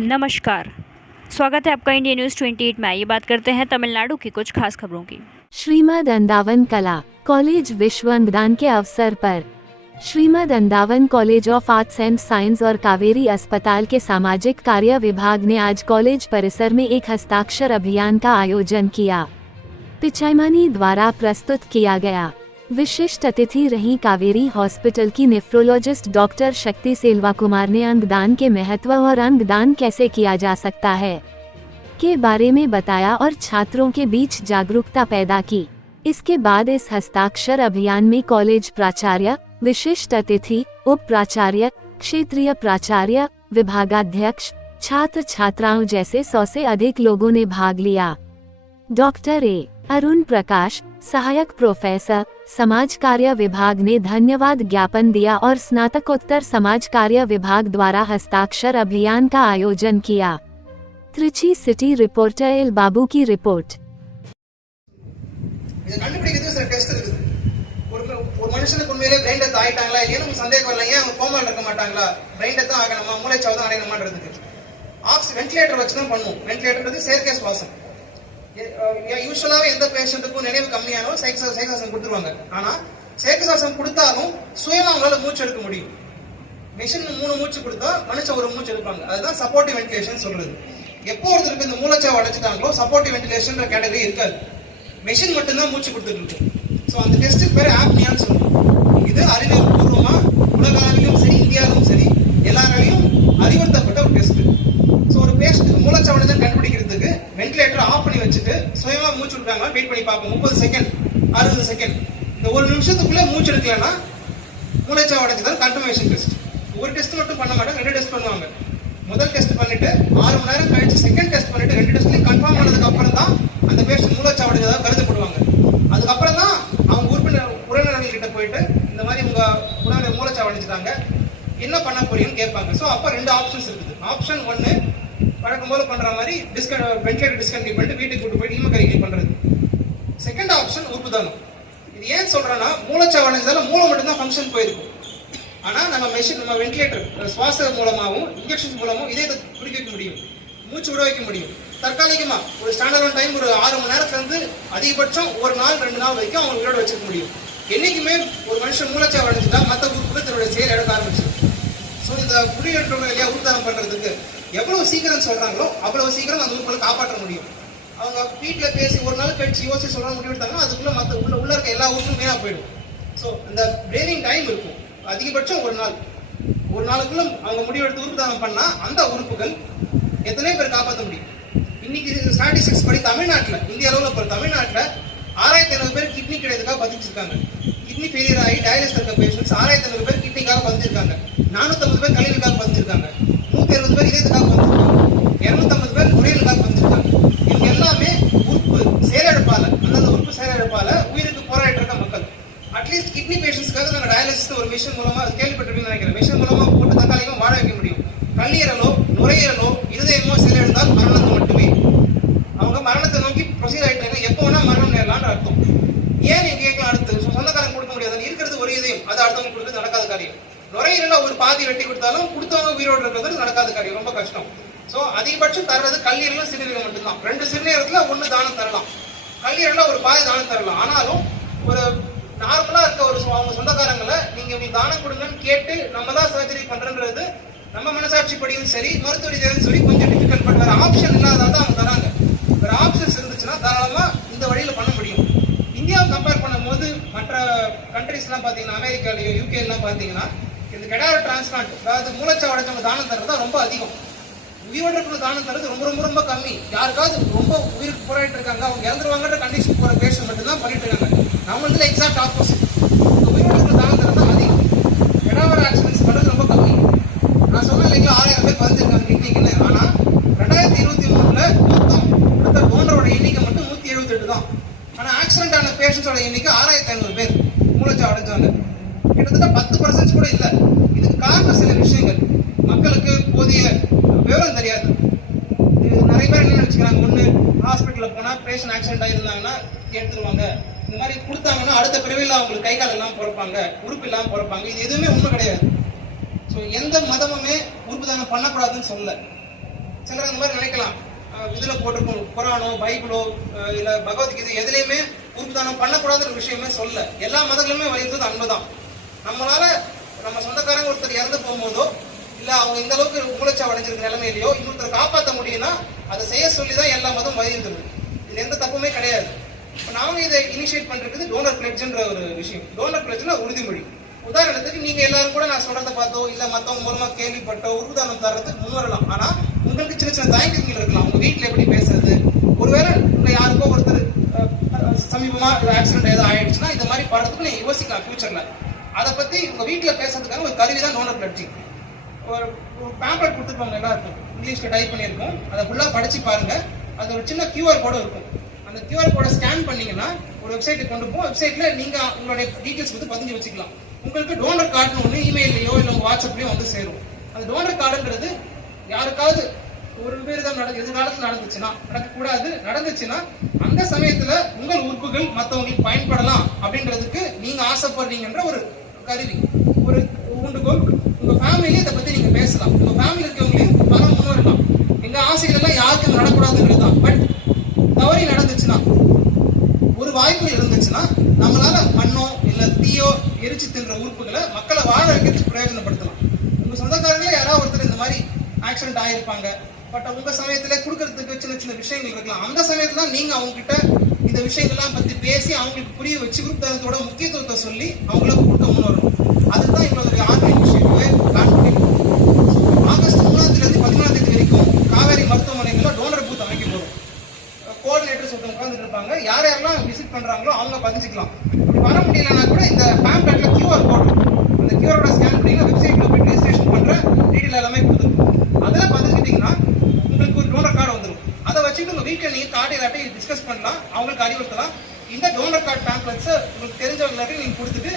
नमस्कार। स्वागत है आपका इंडिया न्यूज़ 28 में। आइए बात करते हैं तमिलनाडु की कुछ खास खबरों की। श्रीमद अंदावन कला कॉलेज विश्व अंगदान के अवसर पर Srimad Andavan college of arts and science और कावेरी अस्पताल के सामाजिक कार्य विभाग ने आज कॉलेज परिसर में एक हस्ताक्षर अभियान का आयोजन किया। पिचाईमानी द्वारा प्रस्तुत किया गया। विशिष्ट अतिथि रही कावेरी हॉस्पिटल की नेफ्रोलॉजिस्ट डॉक्टर शक्ति सेल्वा कुमार ने अंगदान के महत्व और अंगदान कैसे किया जा सकता है के बारे में बताया और छात्रों के बीच जागरूकता पैदा की। इसके बाद इस हस्ताक्षर अभियान में कॉलेज प्राचार्य, विशिष्ट अतिथि, उप प्राचार्य, क्षेत्रीय प्राचार्य, विभागाध्यक्ष, छात्र छात्राओं जैसे 100 से अधिक लोगों ने भाग लिया। डॉक्टर अरुण प्रकाश, सहायक प्रोफेसर, समाज कार्य विभाग ने धन्यवाद ज्ञापन दिया और स्नातकोत्तर समाज कार्य विभाग द्वारा हस्ताक्षर अभियान का आयोजन किया। त्रिची सिटी रिपोर्टर एल बाबू की रिपोर्ट। மனுஷனுக்கு உண்மையிலே பிரெயின் டெத் ஆயிட்டாங்களா இல்லையா நமக்கு சந்தேகம் வரல. ஏன் அவங்க கோமால இருக்க மாட்டாங்களா? பிரெயின் டெத் ஆகணுமா, மூளைச்சாவு தான் அடையணுமான்றதுக்கு வென்டிலேட்டர் வச்சு தான் பண்ணுவோம். வென்டிலேட்டர்ன்றது செயற்கை சுவாசம். யூஸ்வலாவே எந்த பேஷண்ட்டுக்கும் நினைவு கம்மியானோ செயற்கை சுவாசம் கொடுத்துருவாங்க. ஆனா செயற்கை சுவாசம் கொடுத்தாலும் சுயமா அவங்களால மூச்சு எடுக்க முடியும். மிஷின் 3 மூச்சு கொடுத்தா மனுஷன் ஒரு மூச்சு எடுப்பாங்க. அதுதான் சப்போர்ட்டிவ் வென்டிலேஷன் சொல்றது. எப்போ ஒருத்தருக்கு இந்த மூளைச்சாவு அடைச்சிட்டாங்களோ சப்போர்ட்டிவ் வென்டிலேஷன் கேட்டகரி இருக்காது. மிஷின் மட்டும்தான் மூச்சு கொடுத்துட்டு இருக்கு. ஸோ அந்த டெஸ்ட்டுக்கு பேர் ஆப்னியான்னு சொல்லுவோம். இது அறிவியல் பூர்வமா உலக அளவிலும் சரி இந்தியாவிலும் சரி எல்லாராலையும் அறிவுறுத்தப்பட்ட ஒரு டெஸ்ட். ஸோ ஒரு பேஷண்ட்டுக்கு மூளைச்சாவடைஞ்சு கண்டுபிடிக்கிறதுக்கு வென்டிலேட்டர் ஆஃப் பண்ணி வச்சுட்டு சுயமா மூச்சு விடுறாங்க. வெயிட் பண்ணி பார்ப்போம். 30 செகண்ட் 60 செகண்ட் இந்த ஒரு நிமிஷத்துக்குள்ள மூச்சு எடுக்கலன்னா மூளைச்சாவு அடைஞ்சதான் கன்ஃபர்மேஷன் டெஸ்ட். ஒரு டெஸ்ட் மட்டும் பண்ண மாட்டாங்க, 2 டெஸ்ட் பண்ணுவாங்க. முதல் டெஸ்ட் பண்ணிட்டு 6 மணி நேரம் கழிச்சு செகண்ட் டெஸ்ட் பண்ணிட்டு 2 டெஸ்ட்லையும் கன்ஃபார்ம் ஆனதுக்கு அப்புறம் தான் அந்த பேஷண்ட் மூளைச்சாவு அடைஞ்சதாக கருதப்படுவாங்க. அதுக்கப்புறம் தான் அவங்க உறவினர்கள் கிட்ட போயிட்டு இந்த மாதிரி உங்க உறவினர் மூளைச்சாவு அடைஞ்சிட்டாங்க, என்ன பண்ண போறீங்கன்னு கேட்பாங்க. ஸோ அப்போ 2 ஆப்ஷன்ஸ் இருக்குது. ஆப்ஷன் 1 வழக்கம் போல பண்ற மாதிரி வென்டிலேட்டர் டிஸ்கண்டினியூ பண்ணிட்டு வீட்டுக்கு கூட்டு போயிட்டு ஈமக்கறிக்கை பண்றது. செகண்ட் ஆப்ஷன் உறுப்பு தானம். இது ஏன் சொல்றேன்னா மூளைச்சாவு அடைஞ்சதால மூளை மட்டும் தான் ஃபங்க்ஷன் போயிருக்கும். ஆனா நம்ம வென்டிலேட்டர் சுவாச மூலமாகவும் இன்ஜெக்ஷன் மூலமும் இதயத்தை துடிக்க வைக்க முடியும், மூச்சு விட வைக்க முடியும். தற்காலிகமா ஒரு ஸ்டாண்டர்ட் டைம் ஒரு 6 மணி நேரத்துல இருந்து அதிகபட்சம் 1 நாள் 2 நாள் வரைக்கும் அவங்க உயிரோட வச்சுக்க முடியும். என்னைக்குமே ஒரு மனுஷன் மூளைச்சாவு அடைஞ்சிட்டா மற்ற உறுப்புகள் தன்னுடைய செயல் எடுக்க ஆரம்பிச்சிடும். ஸோ இந்த குடியேற்றம் இல்லையா உறுதானம் பண்றதுக்கு எவ்வளவு சீக்கிரம் சொல்றாங்களோ அவ்வளவு சீக்கிரம் அந்த உறுப்புகளை காப்பாற்ற முடியும். அவங்க வீட்டில் பேசி ஒரு நாள் கழிச்சு யோசிச்சு சொல்ல முடிவெடுத்தாங்கன்னா அதுக்குள்ள மற்ற உள்ள இருக்க எல்லா உறுப்பும் வீணா போயிடும். ஸோ இந்த பிரெயினிங் டைம் இருக்கும். அதிகபட்சம் ஒரு நாளுக்குள்ள அவங்க முடிவெடுத்து உறுப்பு தானம் பண்ணா அந்த உறுப்புகள் எத்தனை பேர் காப்பாற்ற முடியும். இன்னைக்கு ஸ்டாட்டிஸ்டிக்ஸ் படி தமிழ்நாட்டில் இந்திய அளவில் தமிழ்நாட்டில் 6500 பேர் கிட்னி கிடையாதுக்காக பதிச்சிருக்காங்க. கிட்னி ஃபெயிலியர் ஆகி டயாலிசிஸ் இருக்க பேஷண்ட்ஸ் 6500 பேர் கிட்னிக்காக பதிச்சிருக்காங்க. 450 பேர் கல்லீரலுக்காக பதிச்சிருக்காங்க. 120 பேர் இதயத்துக்காக பதிச்சிருக்காங்க. 250 பேர் நுரையீரலுக்காக பதிச்சிருக்காங்க. இவங்க எல்லாமே உறுப்பு செயலிழப்பால அந்தந்த உறுப்பு செயலிழப்பால உயிருக்கு போராடிட்டு இருக்க மக்கள். அட்லீஸ்ட் கிட்னி பேஷண்ட்ஸ்க்காக நாங்கள் டயாலிசிஸ் ஒரு மிஷின் மூலமா கேள்விப்பட்டிருக்கீங்கன்னு நினைக்கிறேன். மிஷின் மூலமா போட்டு தற்காலிகமாக வாழ வைக்க முடியும். கல்லீரலோ நுரையீரலோ இருதயமோ செயலிழந்தால் மரணத்தை மட்டுமே. அவங்க மரணத்தை நோக்கி ப்ரொசீட் ஆகிட்டாங்க. எப்போ வேணா மரணம் நேரலான்னு அர்த்தம். ஏன் நீங்க கேட்கலாம், அடுத்து சொந்தக்காரங்க கொடுக்க முடியாது, இருக்கிறது ஒரு இதயம், அது அடுத்தவங்க கொடுக்குறது நடக்காத காரியம். நுரையீரல ஒரு பாதி வெட்டி கொடுத்தாலும் கொடுத்தவங்க உயிரோடு இருக்கிறது நடக்காத காரியம், ரொம்ப கஷ்டம். ஸோ அதிகபட்சம் தர்றது கல்லீரலும் சிறுநீரகம் மட்டும்தான். 2 சிறுநீரகத்துல 1 தானம் தரலாம், கல்லீரல ஒரு பாதி தானம் தரலாம். ஆனாலும் ஒரு நார்மலா இருக்க ஒரு அவங்க சொந்தக்காரங்களை நீங்க தானம் கொடுங்கன்னு கேட்டு நம்ம தான் சர்ஜரி பண்றன்றது நம்ம மனசாட்சி படியும் சரி மருத்துவ ரீதியாகவும் சரி கொஞ்சம் டிஃபிகல்ட். பட் வேற ஆப்ஷன் இல்லாதான் அவங்க தராங்க. வேற ஆப்ஷன்ஸ் இருந்துச்சுன்னா தாராளமா இந்த வழியில பண்ண முடியும். இந்தியாவை கம்பேர் பண்ணும்போது மற்ற கண்ட்ரிஸ் எல்லாம் பாத்தீங்கன்னா அமெரிக்காலயோ யூகே எல்லாம் பாத்தீங்கன்னா இந்த கெடாவர் டிரான்ஸ்பிளான்ட், அதாவது மூளைச்சாவு அடைஞ்சவங்க தானம் தர்றது தான் ரொம்ப அதிகம். உயிரோட இருக்கிற தானம் தர்றது ரொம்ப ரொம்ப ரொம்ப கம்மி. யாருக்காவது ரொம்ப உயிருக்கு போராடிட்டு இருக்காங்க, அவங்க இறந்துருவாங்கன்ற கண்டிஷன் போற பேஷண்ட் மட்டும் தான் பண்ணிட்டு இருக்காங்க. நம்ம வந்து எக்ஸாக்ட் ஆப்போசிட். உயிரோட இருக்கிற தானம் தர்றது தான் அதிகம். கெடாவர் ஆக்சிடென்ட்ஸ் பண்றது ரொம்ப கம்மி. நான் சொன்னேன் இல்லைங்களா 6000 பேர் பதிச்சிருக்காங்க கிட்னிக்குன்னு. ஆனா 2023 மொத்தம் கொடுத்த டோனரோட எண்ணிக்கை மட்டும் 178 தான். ஆனா ஆக்சிடென்ட் ஆன பேஷண்ட்ஸோட எண்ணிக்கை 6500 பேர் மூளைச்சாவு அடைஞ்சவங்க. கிட்டத்தட்ட 10% கூட இல்லை. இதுக்கு காரணம் சில விஷயங்கள். மக்களுக்கு போதிய விவரம் தெரியாது. நிறைய பேர் என்ன நினைச்சுக்கிறாங்க, ஒன்று ஹாஸ்பிட்டலில் போனால் பேஷண்ட் ஆக்சிடென்ட் ஆகிருந்தாங்கன்னா எடுத்துருவாங்க, இந்த மாதிரி கொடுத்தாங்கன்னா அடுத்த பிறவியில் அவங்களுக்கு கை கால் எல்லாம் பிறப்பாங்க, உறுப்பு இல்லாமல் பிறப்பாங்க. இது எதுவுமே உண்மை கிடையாது. ஸோ எந்த மதமுமே உறுப்பு தானம் பண்ணக்கூடாதுன்னு சொல்ல. சிலர் அந்த மாதிரி நினைக்கலாம், இதுல போட்டிருக்கோம் குரானோ பைபிளோ இல்ல பகவத்கீதை எதுலையுமே உறுப்பு தானம் பண்ணக்கூடாதுன்ற விஷயமே சொல்ல. எல்லா மதங்களுமே வலியுறுத்தது அன்புதான். நம்மளால நம்ம சொந்தக்காரங்க ஒருத்தர் இறந்து போகும்போதோ இல்ல அவங்க இந்த அளவுக்கு மூளைச்சாவு அடைஞ்சிருக்க நிலைமையிலையோ இன்னொருத்தர் காப்பாற்ற முடியும்னா அதை செய்ய சொல்லிதான் எல்லா மதம் வலியுறுத்துது. இதுல எந்த தப்புமே கிடையாது. இப்ப நாம இதை இனிஷியேட் பண்றது டோனர் பிளட்ஜ்ன்ற ஒரு விஷயம். டோனர் பிளட்ஜ்னா உறுதிமொழி. உதாரணத்துக்கு நீங்க எல்லாரும் கூட நான் சொல்றதை பார்த்தோ இல்ல மத்தவங்க மூலமா கேள்விப்பட்டோ உறுதிதானம் தர்றதுக்கு முன் வரலாம். ஆனா உங்களுக்கு சின்ன சின்ன தயக்கங்கள் இருக்கலாம். உங்க வீட்டுல எப்படி பேசுறது, ஒருவேளை உங்க யாருக்கோ ஒருத்தர் சமீபமா ஆக்சிடென்ட் ஏதாவது ஆயிடுச்சுன்னா இந்த மாதிரி படுறதுக்கு நீங்க யோசிக்கலாம் ஃபியூச்சர்ல. அதை பத்தி உங்க வீட்டுல பேசுறதுக்காக ஒரு கருவி தான் டோனர் பிளட்ஜிங். ஒரு பேம்பலெட் கொடுத்துருப்பாங்க, எல்லாருக்கும் இங்கிலீஷ்ல டைப் பண்ணியிருக்கோம். அதை ஃபுல்லா படிச்சு பாருங்க. அது ஒரு சின்ன கியூஆர் கோடு இருக்கும். அந்த கியூஆர் கோடை ஸ்கேன் பண்ணீங்கன்னா ஒரு வெப்சைட்டுக்கு கொண்டு போகும். வெப்சைட்ல நீங்க உங்களுடைய டீடைல்ஸ் வந்து பதிஞ்சு வச்சுக்கலாம். உங்களுக்கு டோனர் கார்டுன்னு ஒன்று இமெயிலையோ இல்லை உங்க வாட்ஸ்அப்லயோ வந்து சேரும். அந்த டோனர் கார்டுன்றது யாருக்காவது ஒரு விபரீதம் எதிர்காலத்தில் நடந்துச்சுன்னா, நடக்கக்கூடாது, நடந்துச்சுன்னா அந்த சமயத்துல உங்கள் உறுப்புகள் மற்றவங்களுக்கு பயன்படலாம் அப்படின்றதுக்கு நீங்க ஆசைப்படுறீங்கன்ற ஒரு கருவி, ஒரு ஊண்டுகோல். உங்க ஃபேமிலியே இதை பத்தி நீங்க பேசலாம். உங்க ஃபேமிலி இருக்கவங்களையும் பலம் முன்னேறலாம். எங்க ஆசைகள் எல்லாம் யாருக்கும் நடக்கூடாதுன்றது தான். பட் தவறி நடந்துச்சுன்னா, ஒரு வாய்ப்பு இருந்துச்சுன்னா நம்மளால மண்ணோ இல்ல தீயோ எரிச்சு தின்ற உறுப்புகளை மக்களை வாழ வைக்கிறதுக்கு பிரயோஜனப்படுத்தலாம். உங்க சொந்தக்காரங்களே யாராவது ஒருத்தர் இந்த மாதிரி ஆக்சிடென்ட் ஆயிருப்பாங்க. பட் உங்க சமயத்துல கொடுக்கறதுக்கு சின்ன சின்ன விஷயங்கள் இருக்கலாம். அந்த சமயத்துல நீங்க அவங்க கிட்ட இந்த விஷயங்கள்லாம் பத்தி பேசி அவங்களுக்கு புரிய வச்சு உறுப்பு தானத்தோட முக்கியத்துவத்தை சொல்லி அவங்களுக்கு கொடுக்க முன் வரணும். அதுதான் எங்களுடைய ஆன்லைன் இனிஷியேட்டிவை பிளான் பண்ணிருக்கோம். ஆகஸ்ட் 3 11 வரைக்கும் காவேரி மருத்துவமனைகள்ல டோனர் பூத் அமைக்க போறோம். கோஆர்டினேட்டர்ஸ் ஒருத்தவங்க உட்கார்ந்துட்டு இருப்பாங்க. யார் யாரெல்லாம் விசிட் பண்றாங்களோ அவங்க பதிஞ்சுக்கலாம். அப்படி வர முடியலன்னா கூட இந்த பேம்ப்ளெட்ல கியூஆர் கோட், அந்த கியூஆர் கோட ஸ்கேன் பண்ணி வெப்சைட்ல போய் ரெஜிஸ்ட்ரேஷன் பண்ற டீடைல் எல்லாமே கொடுத்துருக்கோம். அதில் பதிஞ்சுட்டீங்கன்னா உங்களுக்கு ஒரு டோனர் கார்டு வந்துடும். அதை வச்சுட்டு உங்க வீட்டில் நீங்க கார்டு எல்லாத்தையும் டிஸ்கஸ் பண்ணலாம், அவங்களுக்கு அறிவுறுத்தலாம். இந்த டோனர் கார்டு பேம்ப்ளெட்ஸை உங்களுக்கு தெரிஞ்சவங்க எல்லாத்தையும் நீங்க கொடுத்துட்டு